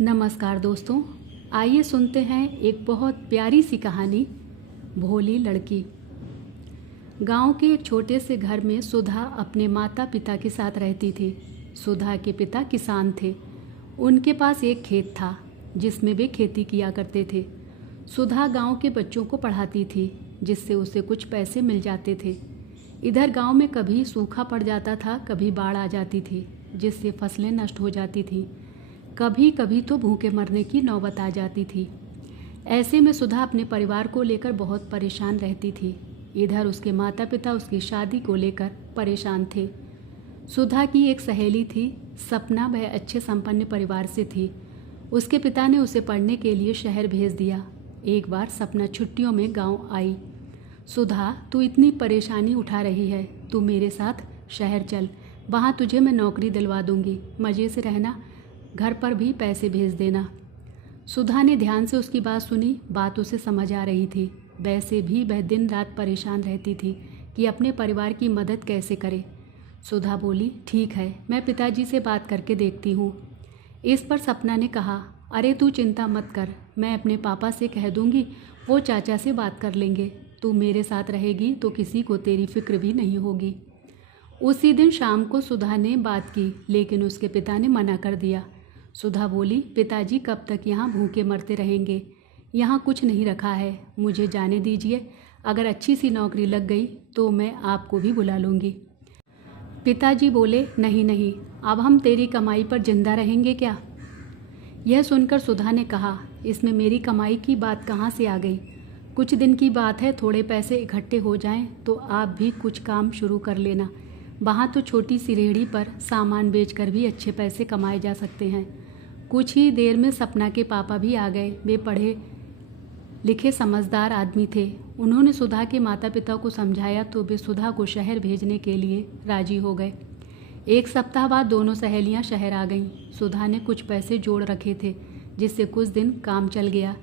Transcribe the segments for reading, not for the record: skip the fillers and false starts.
नमस्कार दोस्तों, आइए सुनते हैं एक बहुत प्यारी सी कहानी, भोली लड़की। गांव के एक छोटे से घर में सुधा अपने माता पिता के साथ रहती थी। सुधा के पिता किसान थे। उनके पास एक खेत था जिसमें वे खेती किया करते थे। सुधा गांव के बच्चों को पढ़ाती थी, जिससे उसे कुछ पैसे मिल जाते थे। इधर गांव में कभी सूखा पड़ जाता था, कभी बाढ़ आ जाती थी, जिससे फसलें नष्ट हो जाती थीं। कभी कभी तो भूखे मरने की नौबत आ जाती थी। ऐसे में सुधा अपने परिवार को लेकर बहुत परेशान रहती थी। इधर उसके माता पिता उसकी शादी को लेकर परेशान थे। सुधा की एक सहेली थी, सपना। वह अच्छे संपन्न परिवार से थी। उसके पिता ने उसे पढ़ने के लिए शहर भेज दिया। एक बार सपना छुट्टियों में गांव आई। सुधा, तू इतनी परेशानी उठा रही है, तू मेरे साथ शहर चल। वहाँ तुझे मैं नौकरी दिलवा दूंगी, मज़े से रहना, घर पर भी पैसे भेज देना। सुधा ने ध्यान से उसकी बात सुनी। बात उसे समझ आ रही थी। वैसे भी वह दिन रात परेशान रहती थी कि अपने परिवार की मदद कैसे करे। सुधा बोली, ठीक है, मैं पिताजी से बात करके देखती हूँ। इस पर सपना ने कहा, अरे तू चिंता मत कर, मैं अपने पापा से कह दूँगी, वो चाचा से बात कर लेंगे। तू मेरे साथ रहेगी तो किसी को तेरी फिक्र भी नहीं होगी। उसी दिन शाम को सुधा ने बात की, लेकिन उसके पिता ने मना कर दिया। सुधा बोली, पिताजी कब तक यहाँ भूखे मरते रहेंगे? यहाँ कुछ नहीं रखा है, मुझे जाने दीजिए। अगर अच्छी सी नौकरी लग गई तो मैं आपको भी बुला लूँगी। पिताजी बोले, नहीं नहीं, अब हम तेरी कमाई पर जिंदा रहेंगे क्या? यह सुनकर सुधा ने कहा, इसमें मेरी कमाई की बात कहाँ से आ गई? कुछ दिन की बात है, थोड़े पैसे इकट्ठे हो जाएं तो आप भी कुछ काम शुरू कर लेना। वहाँ तो छोटी सी रेहड़ी पर सामान बेचकर भी अच्छे पैसे कमाए जा सकते हैं। कुछ ही देर में सपना के पापा भी आ गए। वे पढ़े लिखे समझदार आदमी थे। उन्होंने सुधा के माता पिता को समझाया तो वे सुधा को शहर भेजने के लिए राजी हो गए। एक सप्ताह बाद दोनों सहेलियां शहर आ गईं। सुधा ने कुछ पैसे जोड़ रखे थे, जिससे कुछ दिन काम चल गया।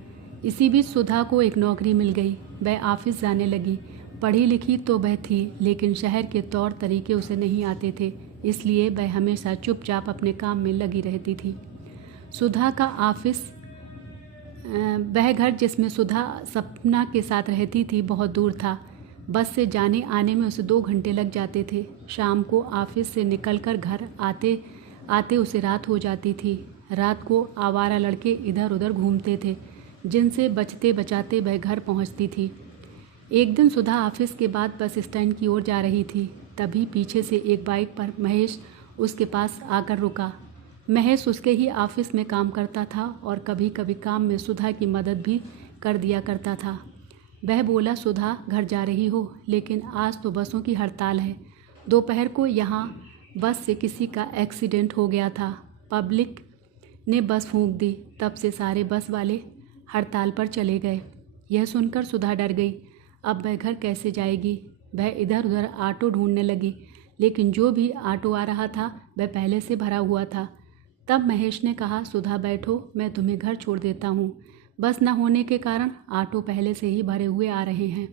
इसी बीच सुधा को एक नौकरी मिल गई। वह ऑफिस जाने लगी। पढ़ी लिखी तो वह थी, लेकिन शहर के तौर तरीके उसे नहीं आते थे, इसलिए वह हमेशा चुपचाप अपने काम में लगी रहती थी। सुधा का ऑफिस, वह घर जिसमें सुधा सपना के साथ रहती थी, बहुत दूर था। बस से जाने आने में उसे 2 घंटे लग जाते थे। शाम को ऑफिस से निकलकर घर आते आते उसे रात हो जाती थी। रात को आवारा लड़के इधर उधर घूमते थे, जिनसे बचते बचाते वह घर पहुंचती थी। एक दिन सुधा ऑफिस के बाद बस स्टैंड की ओर जा रही थी। तभी पीछे से एक बाइक पर महेश उसके पास आकर रुका। महेश उसके ही ऑफिस में काम करता था और कभी कभी काम में सुधा की मदद भी कर दिया करता था। वह बोला, सुधा घर जा रही हो, लेकिन आज तो बसों की हड़ताल है। दोपहर को यहाँ बस से किसी का एक्सीडेंट हो गया था। पब्लिक ने बस फूंक दी, तब से सारे बस वाले हड़ताल पर चले गए। यह सुनकर सुधा डर गई। अब वह घर कैसे जाएगी? वह इधर उधर ऑटो ढूंढने लगी, लेकिन जो भी ऑटो आ रहा था वह पहले से भरा हुआ था। तब महेश ने कहा, सुधा बैठो, मैं तुम्हें घर छोड़ देता हूँ। बस न होने के कारण ऑटो पहले से ही भरे हुए आ रहे हैं।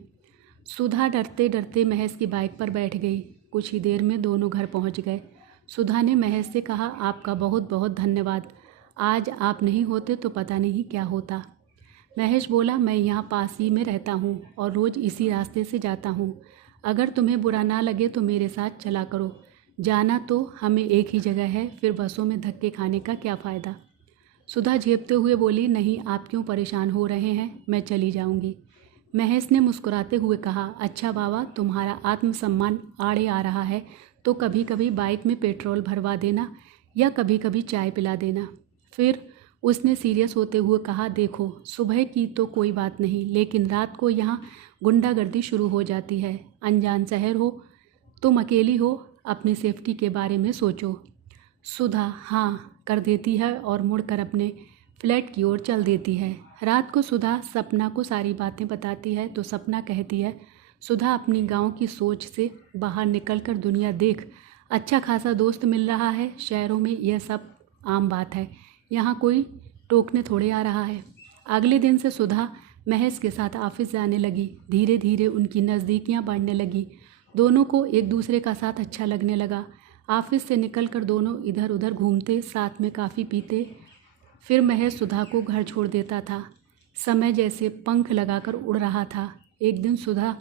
सुधा डरते डरते महेश की बाइक पर बैठ गई। कुछ ही देर में दोनों घर पहुँच गए। सुधा ने महेश से कहा, आपका बहुत बहुत धन्यवाद। आज आप नहीं होते तो पता नहीं क्या होता। महेश बोला, मैं यहाँ पास ही में रहता हूँ और रोज़ इसी रास्ते से जाता हूँ। अगर तुम्हें बुरा ना लगे तो मेरे साथ चला करो। जाना तो हमें एक ही जगह है, फिर बसों में धक्के खाने का क्या फ़ायदा। सुधा झेपते हुए बोली, नहीं, आप क्यों परेशान हो रहे हैं, मैं चली जाऊँगी। महेश ने मुस्कुराते हुए कहा, अच्छा बाबा, तुम्हारा आत्मसम्मान आड़े आ रहा है तो कभी कभी बाइक में पेट्रोल भरवा देना या कभी कभी चाय पिला देना। फिर उसने सीरियस होते हुए कहा, देखो, सुबह की तो कोई बात नहीं, लेकिन रात को यहाँ गुंडागर्दी शुरू हो जाती है। अनजान शहर हो, तुम अकेली हो, अपनी सेफ्टी के बारे में सोचो। सुधा हाँ कर देती है और मुड़कर अपने फ्लैट की ओर चल देती है। रात को सुधा सपना को सारी बातें बताती है तो सपना कहती है, सुधा, अपनी गांव की सोच से बाहर निकलकर दुनिया देख। अच्छा खासा दोस्त मिल रहा है। शहरों में यह सब आम बात है, यहाँ कोई टोकने थोड़े आ रहा है। अगले दिन से सुधा महेश के साथ ऑफिस जाने लगी। धीरे धीरे उनकी नज़दीकियाँ बढ़ने लगी। दोनों को एक दूसरे का साथ अच्छा लगने लगा। ऑफिस से निकलकर दोनों इधर उधर घूमते, साथ में काफ़ी पीते फिर महेश सुधा को घर छोड़ देता था। समय जैसे पंख लगाकर उड़ रहा था। एक दिन सुधा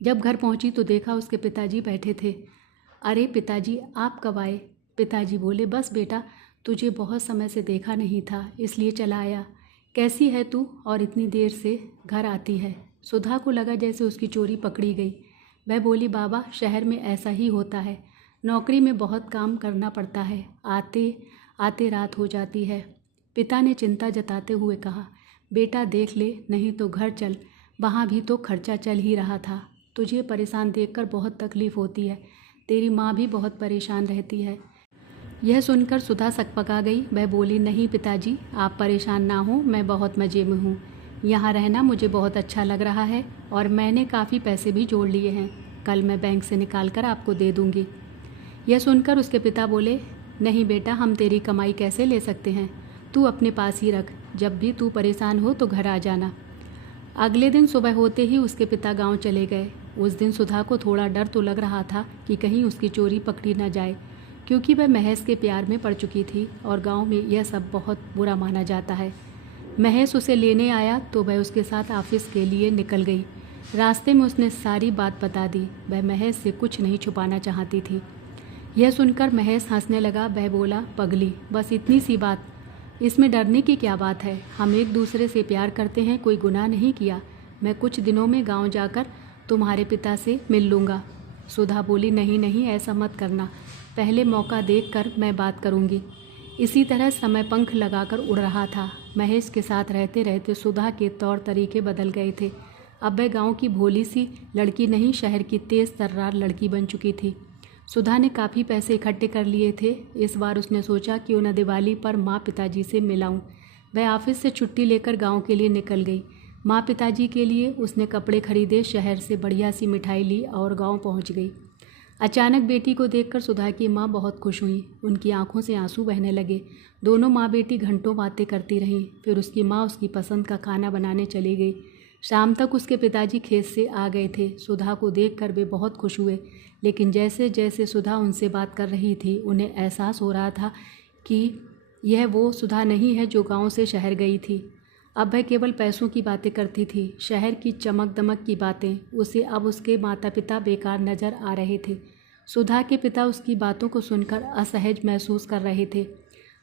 जब घर पहुंची तो देखा उसके पिताजी बैठे थे। अरे पिताजी, आप कब आए? पिताजी बोले, बस बेटा, तुझे बहुत समय से देखा नहीं था इसलिए चला आया। कैसी है तू और इतनी देर से घर आती है? सुधा को लगा जैसे उसकी चोरी पकड़ी गई। वह बोली, बाबा, शहर में ऐसा ही होता है। नौकरी में बहुत काम करना पड़ता है। आते आते रात हो जाती है। पिता ने चिंता जताते हुए कहा, बेटा देख ले, नहीं तो घर चल, वहाँ भी तो खर्चा चल ही रहा था। तुझे परेशान देखकर बहुत तकलीफ़ होती है। तेरी माँ भी बहुत परेशान रहती है। यह सुनकर सुधा सकपका गई। वह बोली, नहीं पिताजी, आप परेशान ना हो, मैं बहुत मज़े में हूँ। यहाँ रहना मुझे बहुत अच्छा लग रहा है और मैंने काफ़ी पैसे भी जोड़ लिए हैं। कल मैं बैंक से निकाल कर आपको दे दूँगी। यह सुनकर उसके पिता बोले, नहीं बेटा, हम तेरी कमाई कैसे ले सकते हैं? तू अपने पास ही रख, जब भी तू परेशान हो तो घर आ जाना। अगले दिन सुबह होते ही उसके पिता गांव चले गए। उस दिन सुधा को थोड़ा डर तो लग रहा था कि कहीं उसकी चोरी पकड़ी न जाए, क्योंकि वह महेश के प्यार में पड़ चुकी थी और गांव में यह सब बहुत बुरा माना जाता है। महेश उसे लेने आया तो वह उसके साथ ऑफिस के लिए निकल गई। रास्ते में उसने सारी बात बता दी। वह महेश से कुछ नहीं छुपाना चाहती थी। यह सुनकर महेश हंसने लगा। वह बोला, पगली, बस इतनी सी बात, इसमें डरने की क्या बात है? हम एक दूसरे से प्यार करते हैं, कोई गुनाह नहीं किया। मैं कुछ दिनों में गांव जाकर तुम्हारे पिता से मिल लूँगा। सुधा बोली, नहीं नहीं, ऐसा मत करना, पहले मौका देखकर मैं बात करूँगी। इसी तरह समय पंख लगाकर उड़ रहा था। महेश के साथ रहते रहते सुधा के तौर तरीके बदल गए थे। अब वह गाँव की भोली सी लड़की नहीं, शहर की तेज़ तर्रार लड़की बन चुकी थी। सुधा ने काफ़ी पैसे इकट्ठे कर लिए थे। इस बार उसने सोचा कि उन्हें दिवाली पर माँ पिताजी से मिलाऊं। वह ऑफिस से छुट्टी लेकर गांव के लिए निकल गई। माँ पिताजी के लिए उसने कपड़े खरीदे, शहर से बढ़िया सी मिठाई ली और गांव पहुंच गई। अचानक बेटी को देखकर सुधा की माँ बहुत खुश हुई। उनकी आंखों से आंसू बहने लगे। दोनों माँ बेटी घंटों बातें करती रहीं। फिर उसकी माँ उसकी पसंद का खाना बनाने चली गई। शाम तक उसके पिताजी खेत से आ गए थे। सुधा को देखकर वे बहुत खुश हुए, लेकिन जैसे जैसे सुधा उनसे बात कर रही थी उन्हें एहसास हो रहा था कि यह वो सुधा नहीं है जो गांव से शहर गई थी। अब वह केवल पैसों की बातें करती थी। शहर की चमक दमक की बातें उसे अब उसके माता पिता बेकार नज़र आ रहे थे। सुधा के पिता उसकी बातों को सुनकर असहज महसूस कर रहे थे।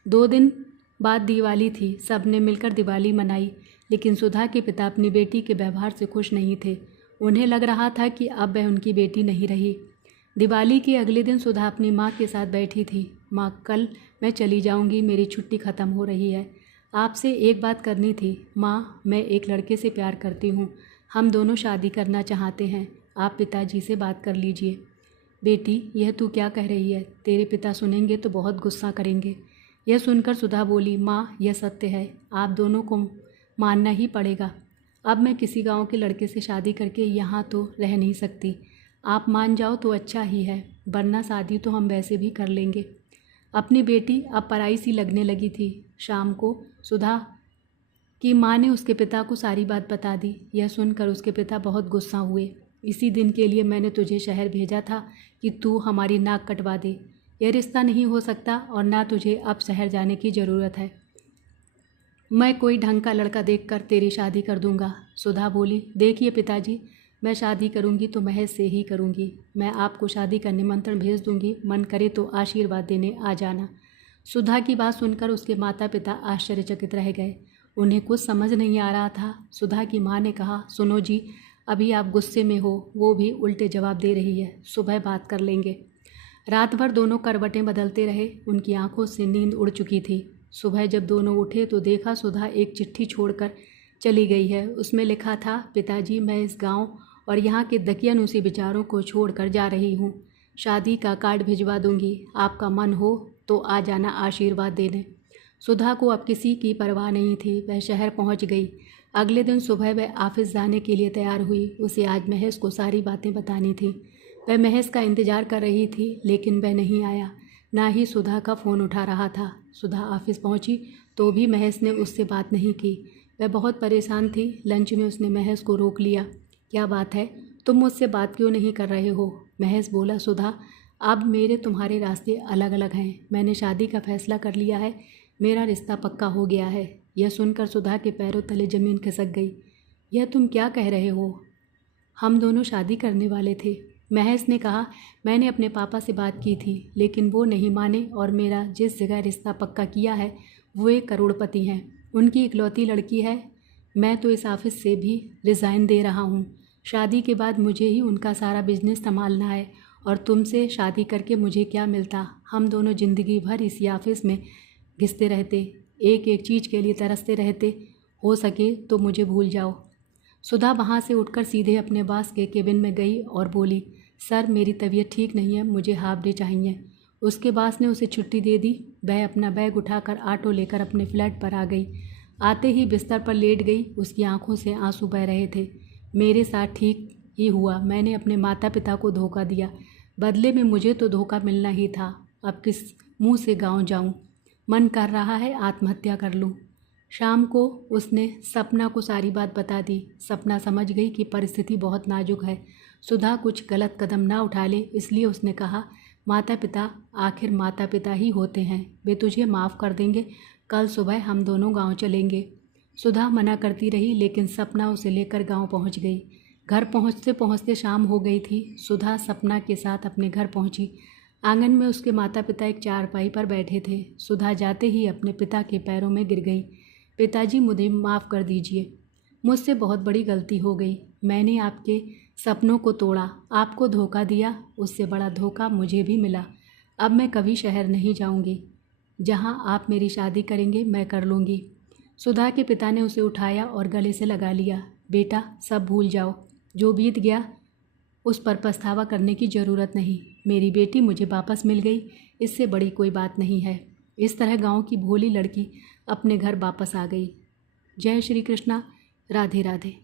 2 दिन बाद दिवाली थी। सब ने मिलकर दिवाली मनाई, लेकिन सुधा के पिता अपनी बेटी के व्यवहार से खुश नहीं थे। उन्हें लग रहा था कि अब वह उनकी बेटी नहीं रही। दिवाली के अगले दिन सुधा अपनी माँ के साथ बैठी थी। माँ, कल मैं चली जाऊँगी, मेरी छुट्टी ख़त्म हो रही है। आपसे एक बात करनी थी। माँ, मैं एक लड़के से प्यार करती हूँ। हम दोनों शादी करना चाहते हैं। आप पिताजी से बात कर लीजिए। बेटी, यह तू क्या कह रही है? तेरे पिता सुनेंगे तो बहुत गुस्सा करेंगे। यह सुनकर सुधा बोली, माँ, यह सत्य है, आप दोनों को मानना ही पड़ेगा। अब मैं किसी गांव के लड़के से शादी करके यहाँ तो रह नहीं सकती। आप मान जाओ तो अच्छा ही है, वरना शादी तो हम वैसे भी कर लेंगे। अपनी बेटी अब पराई सी लगने लगी थी। शाम को सुधा की माँ ने उसके पिता को सारी बात बता दी। यह सुनकर उसके पिता बहुत गुस्सा हुए। इसी दिन के लिए मैंने तुझे शहर भेजा था कि तू हमारी नाक कटवा दे। यह रिश्ता नहीं हो सकता और ना तुझे अब शहर जाने की ज़रूरत है। मैं कोई ढंग का लड़का देखकर तेरी शादी कर दूंगा। सुधा बोली, देखिए पिताजी, मैं शादी करूंगी तो महेश से ही करूंगी। मैं आपको शादी का निमंत्रण भेज दूंगी, मन करे तो आशीर्वाद देने आ जाना। सुधा की बात सुनकर उसके माता पिता आश्चर्यचकित रह गए। उन्हें कुछ समझ नहीं आ रहा था। सुधा की माँ ने कहा, सुनो जी, अभी आप गुस्से में हो, वो भी उल्टे जवाब दे रही है, सुबह बात कर लेंगे। रात भर दोनों करवटें बदलते रहे। उनकी आंखों से नींद उड़ चुकी थी। सुबह जब दोनों उठे तो देखा सुधा एक चिट्ठी छोड़कर चली गई है। उसमें लिखा था, पिताजी, मैं इस गांव और यहाँ के दकियानूसी विचारों को छोड़कर जा रही हूँ। शादी का कार्ड भिजवा दूंगी, आपका मन हो तो आ जाना आशीर्वाद देने। सुधा को अब किसी की परवाह नहीं थी। वह शहर पहुँच गई। अगले दिन सुबह वह ऑफिस जाने के लिए तैयार हुई। उसे आज महेश को सारी बातें बतानी थी। वह महेश का इंतज़ार कर रही थी, लेकिन वह नहीं आया, ना ही सुधा का फ़ोन उठा रहा था। सुधा ऑफिस पहुंची तो भी महेश ने उससे बात नहीं की। वह बहुत परेशान थी। लंच में उसने महेश को रोक लिया। क्या बात है, तुम मुझसे बात क्यों नहीं कर रहे हो? महेश बोला, सुधा, अब मेरे तुम्हारे रास्ते अलग अलग हैं। मैंने शादी का फ़ैसला कर लिया है। मेरा रिश्ता पक्का हो गया है। यह सुनकर सुधा के पैरों तले ज़मीन खिसक गई। यह तुम क्या कह रहे हो? हम दोनों शादी करने वाले थे। महज ने कहा। मैंने अपने पापा से बात की थी, लेकिन वो नहीं माने और मेरा जिस जगह रिश्ता पक्का किया है वो एक करोड़पति हैं। उनकी इकलौती लड़की है। मैं तो इस ऑफिस से भी रिज़ाइन दे रहा हूँ। शादी के बाद मुझे ही उनका सारा बिजनेस संभालना है, और तुमसे शादी करके मुझे क्या मिलता? हम दोनों ज़िंदगी भर इसी ऑफिस में घिसते रहते, एक एक चीज़ के लिए तरसते रहते। हो सके तो मुझे भूल जाओ। सुधा वहाँ से उठकर सीधे अपने बॉस के केबिन में गई और बोली, सर मेरी तबीयत ठीक नहीं है, मुझे हाफ डे चाहिए। उसके बॉस ने उसे छुट्टी दे दी। वह अपना बैग उठाकर ऑटो लेकर अपने फ्लैट पर आ गई। आते ही बिस्तर पर लेट गई। उसकी आंखों से आंसू बह रहे थे। मेरे साथ ठीक ही हुआ। मैंने अपने माता पिता को धोखा दिया, बदले में मुझे तो धोखा मिलना ही था। अब किस मुंह से गाँव जाऊँ? मन कर रहा है आत्महत्या कर लूँ। शाम को उसने सपना को सारी बात बता दी। सपना समझ गई कि परिस्थिति बहुत नाजुक है। सुधा कुछ गलत कदम ना उठा ले, इसलिए उसने कहा, माता पिता आखिर माता पिता ही होते हैं, वे तुझे माफ़ कर देंगे। कल सुबह हम दोनों गांव चलेंगे। सुधा मना करती रही, लेकिन सपना उसे लेकर गांव पहुंच गई। घर पहुंचते पहुंचते शाम हो गई थी। सुधा सपना के साथ अपने घर पहुंची। आंगन में उसके माता पिता एक चारपाई पर बैठे थे। सुधा जाते ही अपने पिता के पैरों में गिर गई। पिताजी, मुझे माफ़ कर दीजिए, मुझसे बहुत बड़ी गलती हो गई। मैंने आपके सपनों को तोड़ा, आपको धोखा दिया। उससे बड़ा धोखा मुझे भी मिला। अब मैं कभी शहर नहीं जाऊंगी। जहां आप मेरी शादी करेंगे मैं कर लूँगी। सुधा के पिता ने उसे उठाया और गले से लगा लिया। बेटा, सब भूल जाओ। जो बीत गया उस पर पछतावा करने की ज़रूरत नहीं। मेरी बेटी मुझे वापस मिल गई, इससे बड़ी कोई बात नहीं है। इस तरह गांव की भोली लड़की अपने घर वापस आ गई। जय श्री कृष्णा। राधे राधे।